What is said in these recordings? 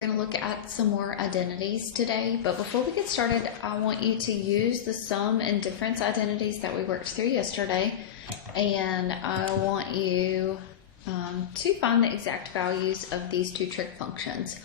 We're going to look at some more identities today, but before we get started, I want you to use the sum and difference identities that we worked through yesterday, and I want you to find the exact values of these two trig functions.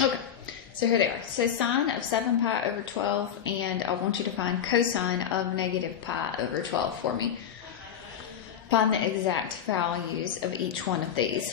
Okay, so here they are. So sine of 7 pi over 12, and I want you to find cosine of negative pi over 12 for me. Find the exact values of each one of these.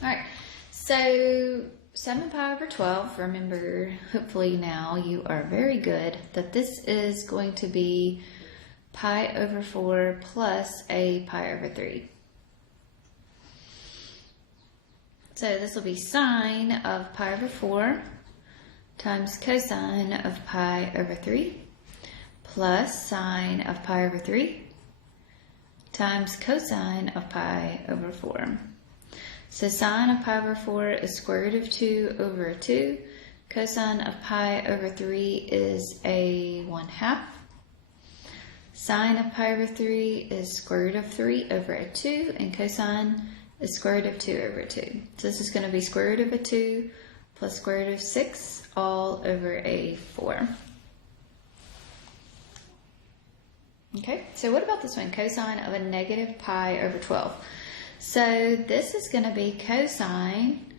Alright, so 7 pi over 12, remember, hopefully now you are very good, that this is going to be pi over 4 plus a pi over 3. So this will be sine of pi over 4 times cosine of pi over 3 plus sine of pi over 3 times cosine of pi over 4. So sine of pi over 4 is square root of 2 over 2. Cosine of pi over 3 is a 1/2. Sine of pi over 3 is square root of 3 over a 2. And cosine is square root of 2 over 2. So this is going to be square root of a 2 plus square root of 6 all over a 4. Okay, so what about this one? Cosine of a negative pi over 12. So this is going to be cosine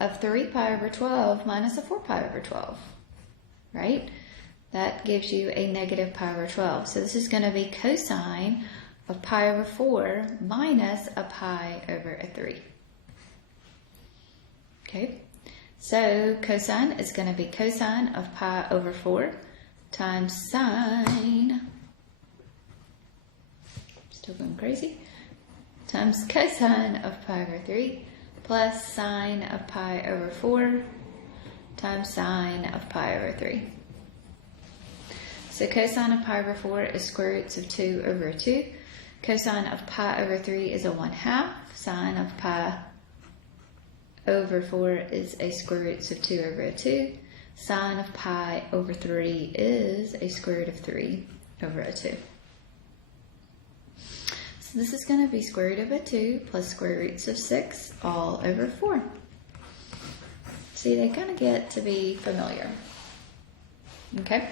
of 3 pi over 12 minus a 4 pi over 12, right? That gives you a negative pi over 12. So this is going to be cosine of pi over 4 minus a pi over a 3. Okay, so cosine is going to be cosine of pi over 4 times sine, still going crazy, times cosine of pi over 3 plus sine of pi over 4 times sine of pi over 3. So cosine of pi over 4 is square roots of 2 over 2. Cosine of pi over 3 is a 1/2. Sine of pi over 4 is a square roots of 2 over 2. Sine of pi over 3 is a square root of 3 over a 2. So this is going to be square root of a 2 plus square roots of 6 all over 4. See, they kind of get to be familiar. Okay?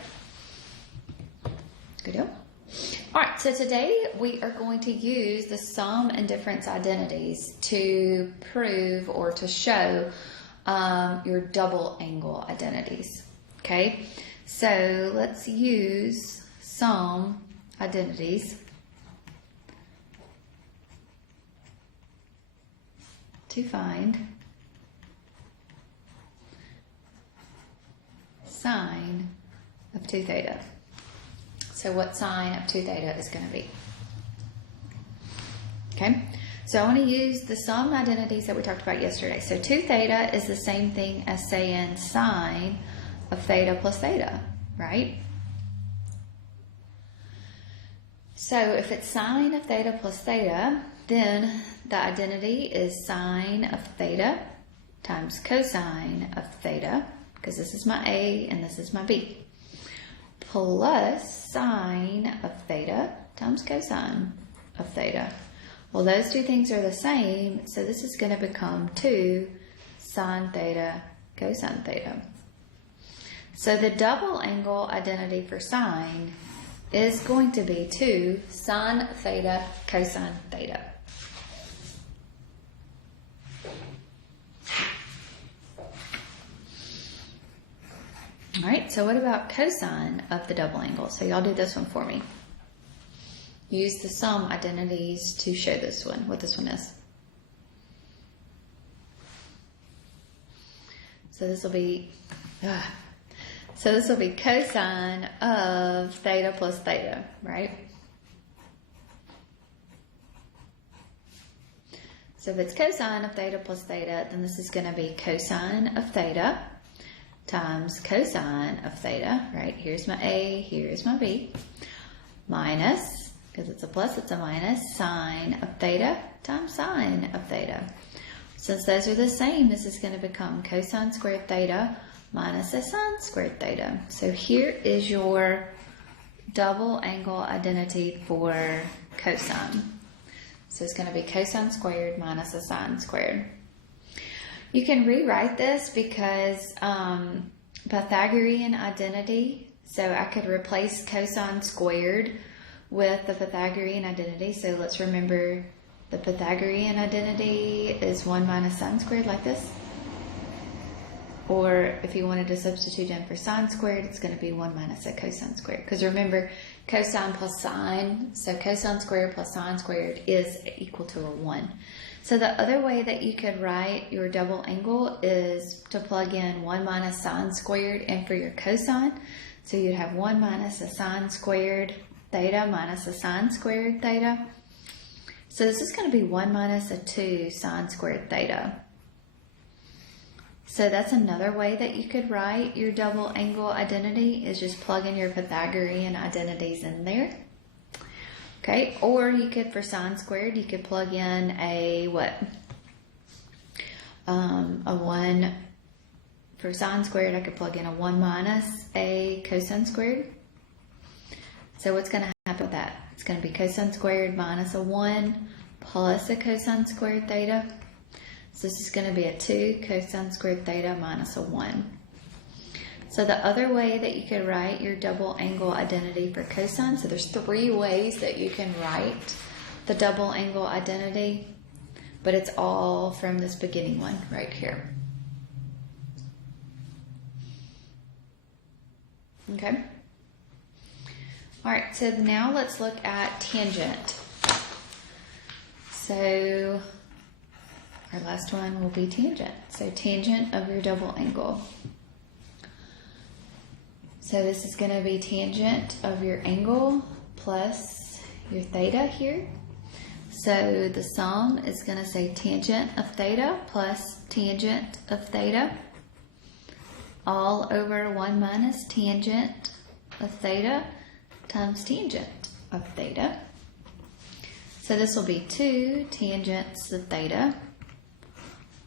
Good deal. All right, so today we are going to use the sum and difference identities to prove or to show your double angle identities. Okay? So let's use sum identities to find sine of 2 theta. So what sine of 2 theta is going to be. Okay, so I want to use the sum identities that we talked about yesterday. So 2 theta is the same thing as saying sine of theta plus theta, right? So if it's sine of theta plus theta, then the identity is sine of theta times cosine of theta, because this is my A and this is my B, plus sine of theta times cosine of theta. Well, those two things are the same, so this is going to become 2 sine theta cosine theta. So the double angle identity for sine is going to be 2 sine theta cosine theta. All right, so what about cosine of the double angle? So y'all do this one for me. Use the sum identities to show this one, what this one is. So this will be So this will be cosine of theta plus theta, right? So if it's cosine of theta plus theta, then this is going to be cosine of theta times cosine of theta, right? Here's my A, here's my B, minus, because it's a plus, it's a minus, sine of theta times sine of theta. Since those are the same, this is going to become cosine squared theta minus a sine squared theta. So here is your double angle identity for cosine. So it's going to be cosine squared minus a sine squared. You can rewrite this because Pythagorean identity, so I could replace cosine squared with the Pythagorean identity. So let's remember the Pythagorean identity is 1 minus sine squared, like this. Or if you wanted to substitute in for sine squared, it's going to be 1 minus a cosine squared. Because remember, cosine plus sine, so cosine squared plus sine squared is equal to a 1. So the other way that you could write your double angle is to plug in 1 minus sine squared in for your cosine. So you'd have 1 minus a sine squared theta minus a sine squared theta. So this is going to be 1 minus a 2 sine squared theta. So that's another way that you could write your double angle identity, is just plug in your Pythagorean identities in there. Okay, or you could, for sine squared, you could plug in a what? A 1, for sine squared, I could plug in a 1 minus a cosine squared. So what's going to happen with that? It's going to be cosine squared minus a 1 plus a cosine squared theta. So this is going to be a 2 cosine squared theta minus a 1. So the other way that you could write your double angle identity for cosine, so there's 3 ways that you can write the double angle identity, but it's all from this beginning one right here. Okay. All right, so now let's look at tangent. So our last one will be tangent. So tangent of your double angle. So this is going to be tangent of your angle plus your theta here. So the sum is going to say tangent of theta plus tangent of theta all over 1 minus tangent of theta times tangent of theta. So this will be 2 tangents of theta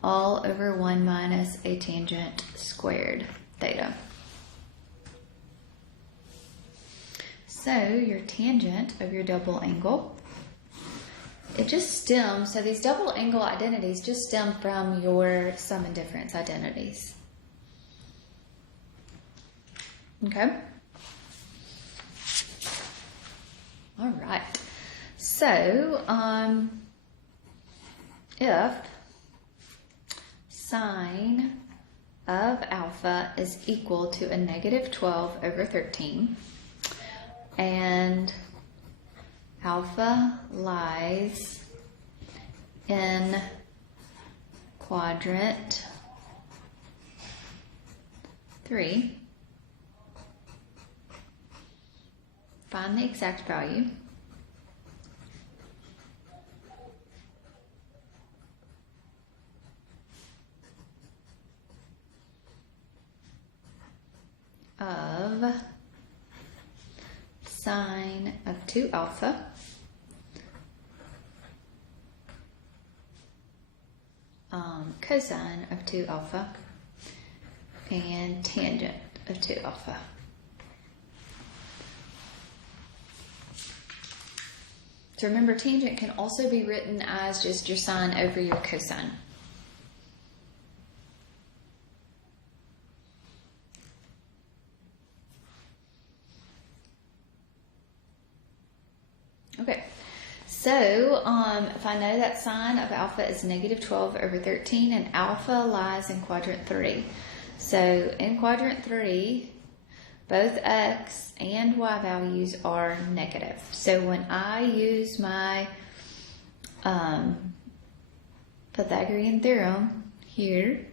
all over 1 minus a tangent squared theta. So your tangent of your double angle, it just stems, so these double angle identities just stem from your sum and difference identities. Okay? All right. So, if sine of alpha is equal to a negative 12 over 13, and alpha lies in quadrant 3, find the exact value. Of sine of 2 alpha cosine of 2 alpha and tangent of 2 alpha. So remember, tangent can also be written as just your sine over your cosine. Okay, so if I know that sine of alpha is negative 12 over 13 and alpha lies in quadrant 3. So in quadrant 3, both x and y values are negative. So when I use my Pythagorean theorem here,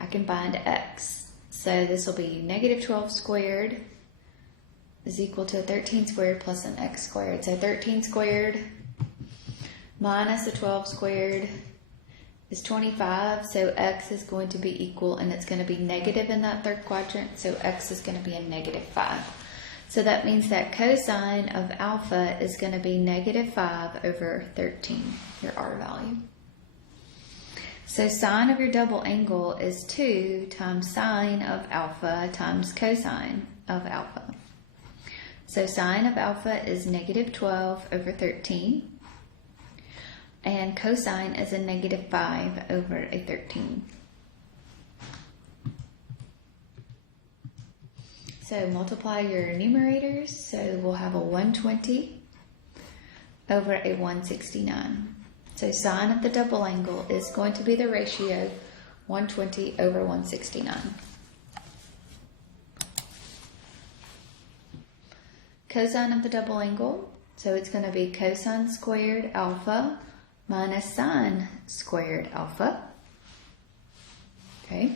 I can find x. So this will be negative 12 squared is equal to 13 squared plus an x squared. So 13 squared minus a 12 squared is 25. So x is going to be equal, and it's going to be negative in that third quadrant. So x is going to be a negative 5. So that means that cosine of alpha is going to be negative 5 over 13, your R value. So sine of your double angle is 2 times sine of alpha times cosine of alpha. So sine of alpha is negative 12 over 13. And cosine is a negative 5 over a 13. So multiply your numerators. So we'll have a 120 over a 169. So sine of the double angle is going to be the ratio 120 over 169. Cosine of the double angle, so it's going to be cosine squared alpha minus sine squared alpha. Okay,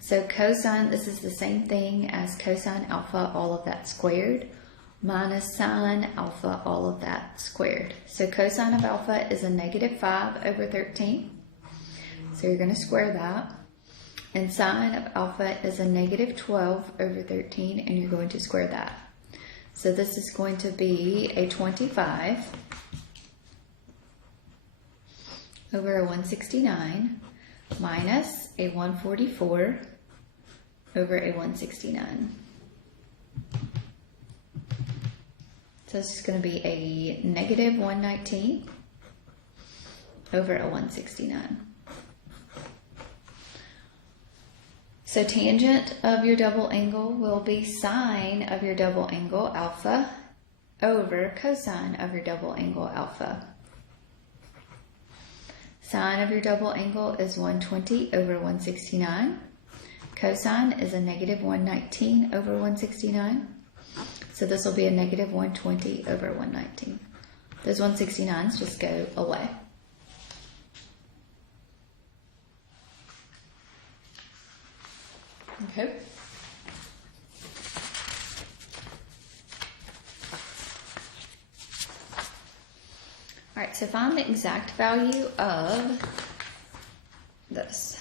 so cosine, this is the same thing as cosine alpha, all of that squared, minus sine alpha, all of that squared. So cosine of alpha is a negative 5 over 13. So you're going to square that. And sine of alpha is a negative 12 over 13, and you're going to square that. So this is going to be a 25 over a 169 minus a 144 over a 169. So this is going to be a negative 119 over a 169. So tangent of your double angle will be sine of your double angle alpha over cosine of your double angle alpha. Sine of your double angle is 120 over 169. Cosine is a negative 119 over 169. So this will be a negative 120 over 119. Those 169s just go away. Okay. All right, so find the exact value of this.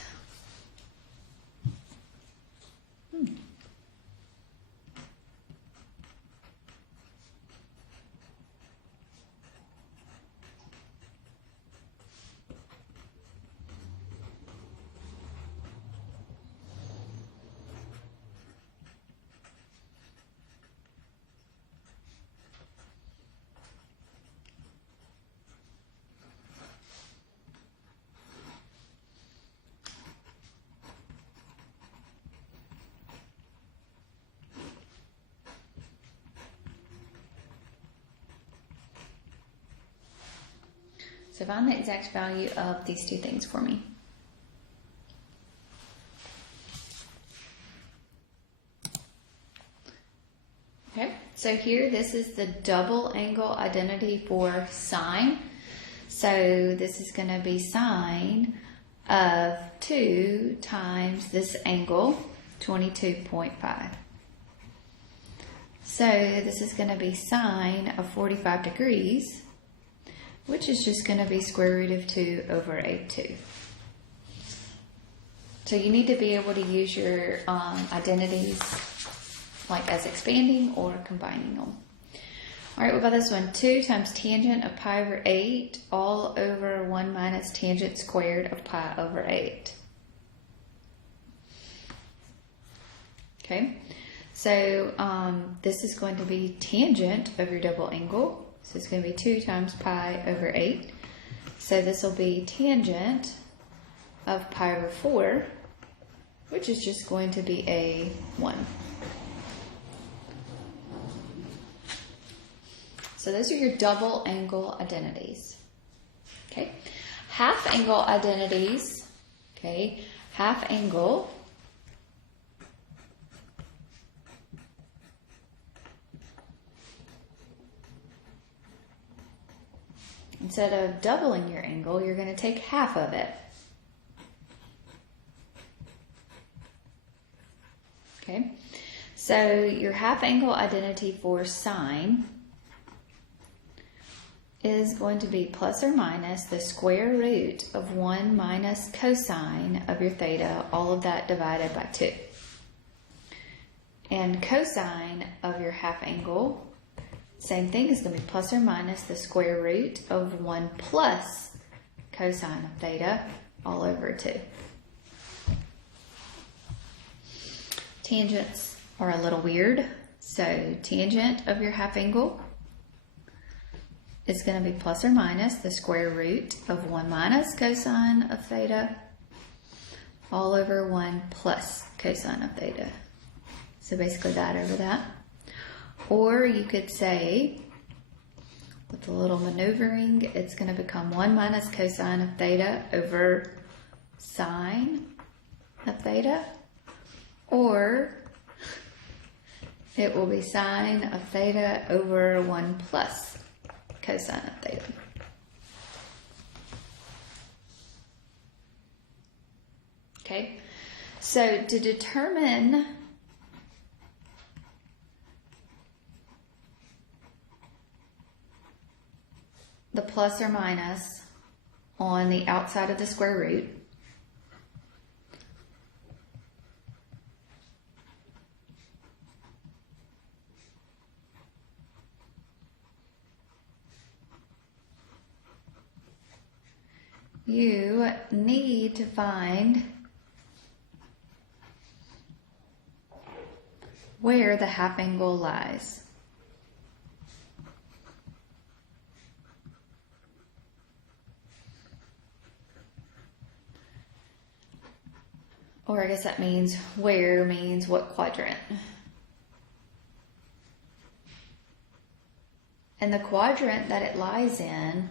So find the exact value of these two things for me. Okay, so here this is the double angle identity for sine. So this is going to be sine of 2 times this angle, 22.5. So this is going to be sine of 45 degrees, which is just going to be square root of 2 over a 2. So you need to be able to use your identities like as expanding or combining them. All right, what about this one? 2 times tangent of pi over 8 all over 1 minus tangent squared of pi over 8. Okay, so this is going to be tangent of your double angle. So it's going to be 2 times pi over 8. So this will be tangent of pi over 4, which is just going to be a 1. So those are your double angle identities. Okay, half angle identities. Okay, half angle. Instead of doubling your angle, you're going to take half of it. So your half angle identity for sine is going to be plus or minus the square root of 1 minus cosine of your theta, all of that divided by 2. And cosine of your half angle, same thing, is going to be plus or minus the square root of 1 plus cosine of theta, all over 2. Tangents are a little weird. So tangent of your half angle is going to be plus or minus the square root of 1 minus cosine of theta, all over 1 plus cosine of theta. So basically that over that. Or you could say, with a little maneuvering, it's going to become 1 minus cosine of theta over sine of theta. Or it will be sine of theta over 1 plus cosine of theta. Okay, so to determine the plus or minus on the outside of the square root, you need to find where the half angle lies. Or I guess that means where means what quadrant. And the quadrant that it lies in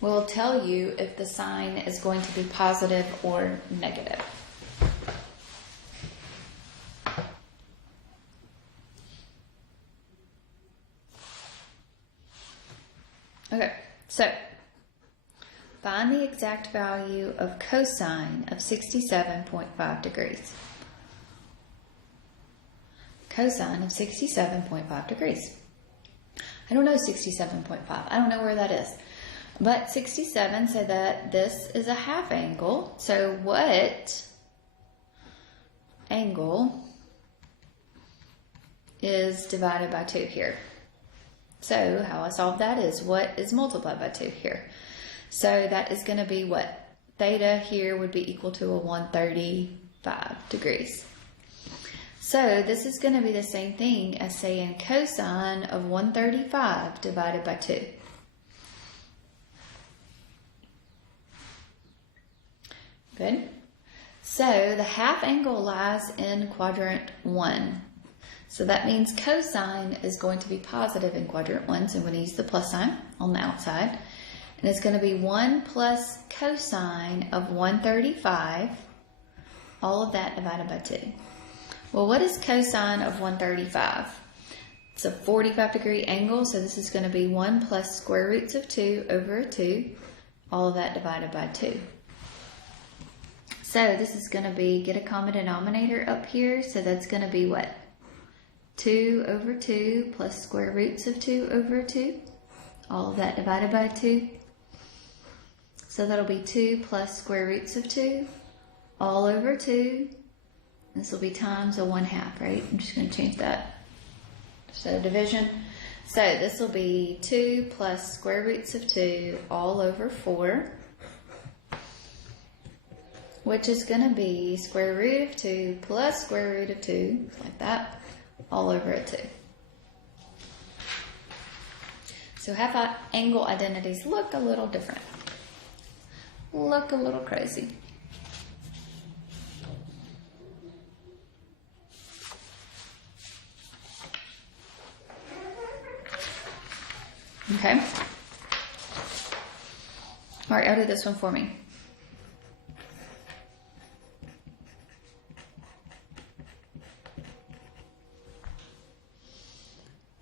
will tell you if the sign is going to be positive or negative. Okay, so find the exact value of cosine of 67.5 degrees. Cosine of 67.5 degrees. I don't know 67.5. I don't know where that is. But 67 said that this is a half angle. So what angle is divided by 2 here? So how I solve that is what is multiplied by 2 here. So that is going to be what? Theta here would be equal to a 135 degrees. So this is going to be the same thing as saying cosine of 135 divided by 2. Good. So the half angle lies in quadrant 1. So that means cosine is going to be positive in quadrant 1. So I'm going to use the plus sign on the outside. And it's going to be 1 plus cosine of 135, all of that divided by 2. Well, what is cosine of 135? It's a 45-degree angle, so this is going to be 1 plus square roots of 2 over 2, all of that divided by 2. So this is going to be, get a common denominator up here, so that's going to be what? 2 over 2 plus square roots of 2 over 2, all of that divided by 2. So that'll be 2 plus square roots of 2, all over 2. This will be times a 1/2, right? I'm just going to change that. So division. So this will be 2 plus square roots of 2, all over 4. Which is going to be square root of 2 plus square root of 2, like that, all over a 2. So half angle identities look a little different. Look a little crazy. Okay. All right, I'll do this one for me.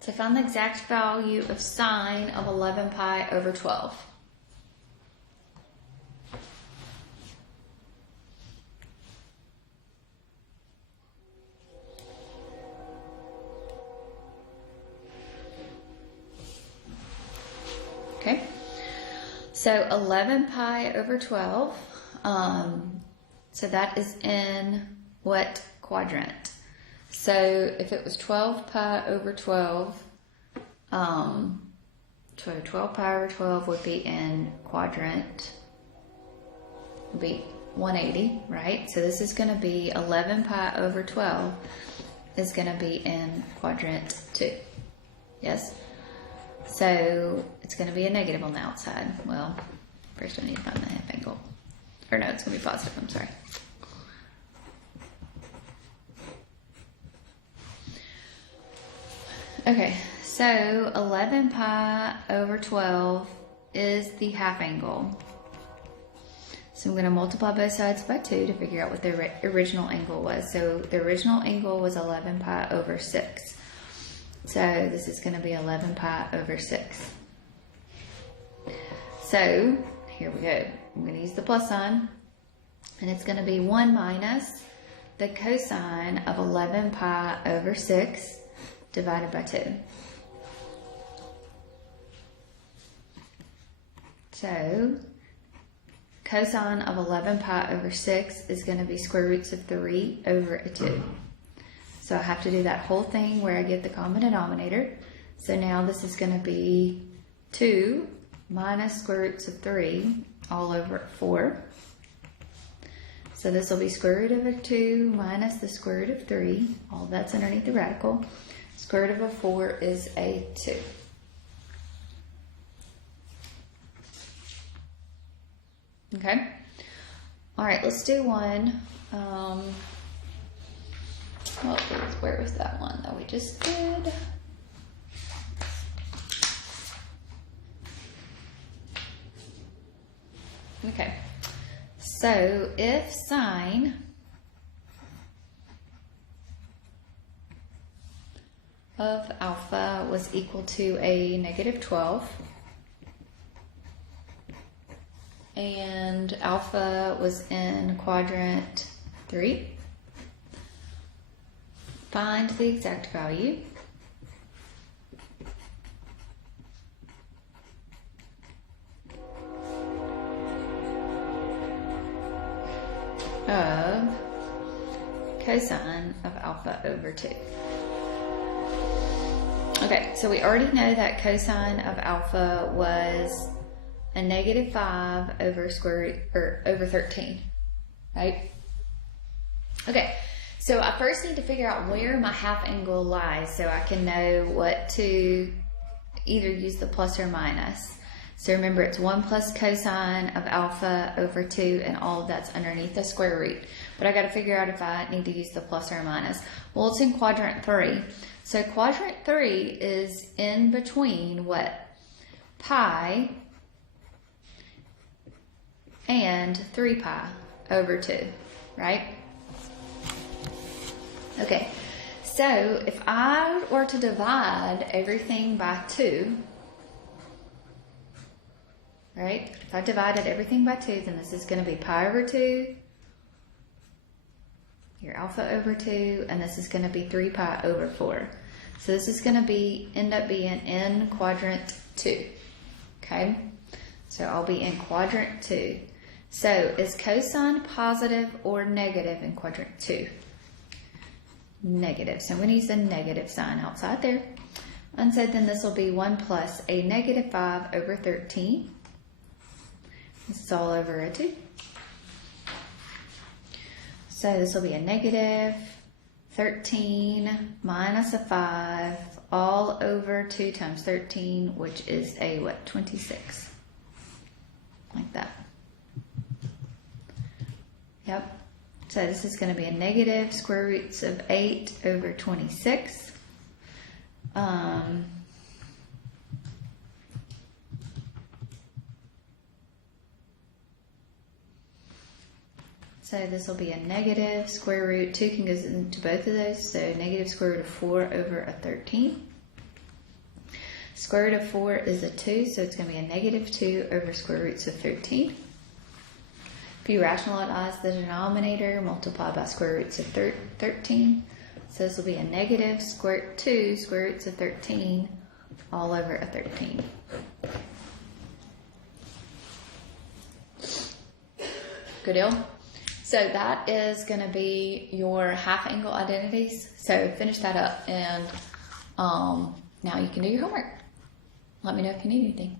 So find the exact value of sine of 11 pi over 12. Okay, so 11 pi over 12, so that is in what quadrant? So if it was 12 pi over 12, so 12 pi over 12 would be in quadrant, would be 180, right? So this is going to be 11 pi over 12 is going to be in quadrant 2. Yes? So it's going to be a negative on the outside. Well, first I need to find the half angle. Or no, it's going to be positive, I'm sorry. Okay, so 11 pi over 12 is the half angle. So I'm going to multiply both sides by 2 to figure out what the original angle was. So the original angle was 11 pi over 6. So this is going to be 11 pi over 6. So here we go. I'm going to use the plus sign. And it's going to be 1 minus the cosine of 11 pi over 6 divided by 2. So cosine of 11 pi over 6 is going to be square roots of 3 over a 2. So I have to do that whole thing where I get the common denominator. So now this is going to be 2 minus square roots of 3 all over 4. So this will be square root of a 2 minus the square root of 3. All that's underneath the radical. Square root of a 4 is a 2. Okay. All right, let's do one. Where was that one that we just did? Okay. So if sine of alpha was equal to a negative 12, and alpha was in quadrant 3, find the exact value of cosine of alpha over 2. Okay, so we already know that cosine of alpha was a negative 5 over over 13, right? Okay, so I first need to figure out where my half angle lies so I can know what to either use the plus or minus. So remember, it's 1 plus cosine of alpha over 2, and all of that's underneath the square root. But I got to figure out if I need to use the plus or minus. Well, it's in quadrant 3. So quadrant 3 is in between what? Pi and 3 pi over 2, right? Okay, so if I were to divide everything by 2, right? If I divided everything by 2, then this is going to be pi over 2, your alpha over 2, and this is going to be 3 pi over 4. So this is going to end up being in quadrant 2, okay? So I'll be in quadrant 2. So is cosine positive or negative in quadrant 2? Negative. So I'm going to use a negative sign outside there. And so then this will be 1 plus a negative 5 over 13. This is all over a 2. So this will be a negative 13 minus a 5 all over 2 times 13, which is a what? 26. Like that. Yep. So this is going to be a negative square roots of 8 over 26. So this will be a negative square root. 2 can go into both of those. So negative square root of 4 over a 13. Square root of 4 is a 2, so it's going to be a negative 2 over square roots of 13. If you rationalize the denominator, multiply by square roots of 13. So this will be a negative 2 square roots of 13 all over a 13. Good deal? So that is going to be your half angle identities. So finish that up, and now you can do your homework. Let me know if you need anything.